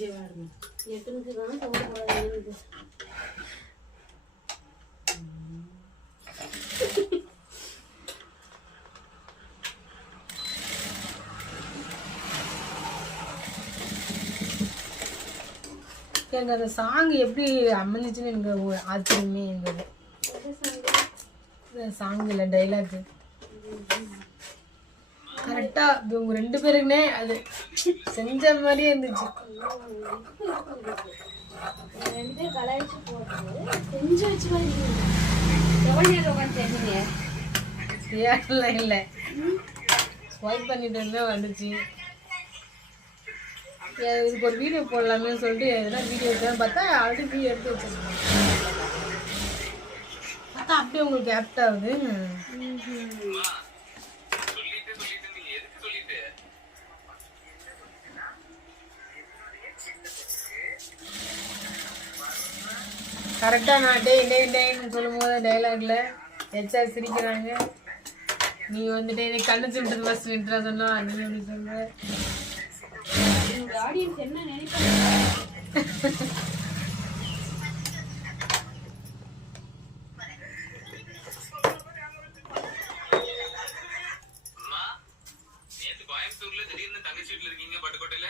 எனக்கு அந்த சாங் எப்படி அமைஞ்சிச்சுன்னு எனக்கு ஆச்சரியமே இருந்தது. சாங்கில் டைலாக் கரெக்டாக இவங்க 2 பேருக்குனே அது செஞ்ச மாதிரியே இருந்துச்சு. இல்லை ஸ்வைப் பண்ணிட்டு இருந்தே வந்துச்சு. இதுக்கு ஒரு வீடியோ போடலாமே சொல்லிட்டு எதனா வீடியோ எடுக்கலான்னு பார்த்தா ஆல்ரெடி வீடியோ எடுத்து வச்சிருக்கேன். பார்த்தா அப்படியே உங்களுக்கு ஆப்ட் ஆகுது. கரெக்டாக நான் டேன்னு சொல்லும் போது டைலாக்ல எச்சா சிரிக்கிறாங்க. நீ வந்துட்டு எனக்கு கண்ணு சிமிட்டு ஃபர்ஸ்ட் நின்றா சொன்னா நீ எப்படி சொல்ற? ஆடியன்ஸ் என்ன நினைப்பாங்க? நேத்து கோயம்புத்தூர்ல திடீர்னு தங்கச்சி வீட்டுல இருக்கீங்க பட்டுக்கோட்டையில.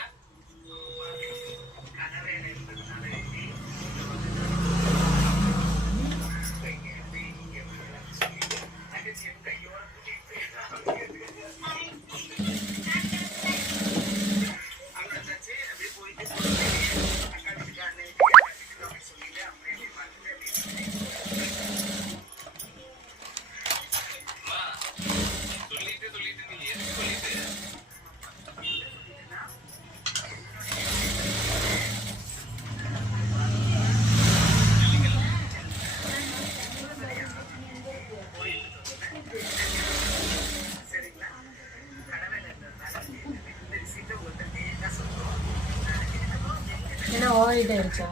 என்ன ஓவர்ஹீட் ஆயிடுச்சா?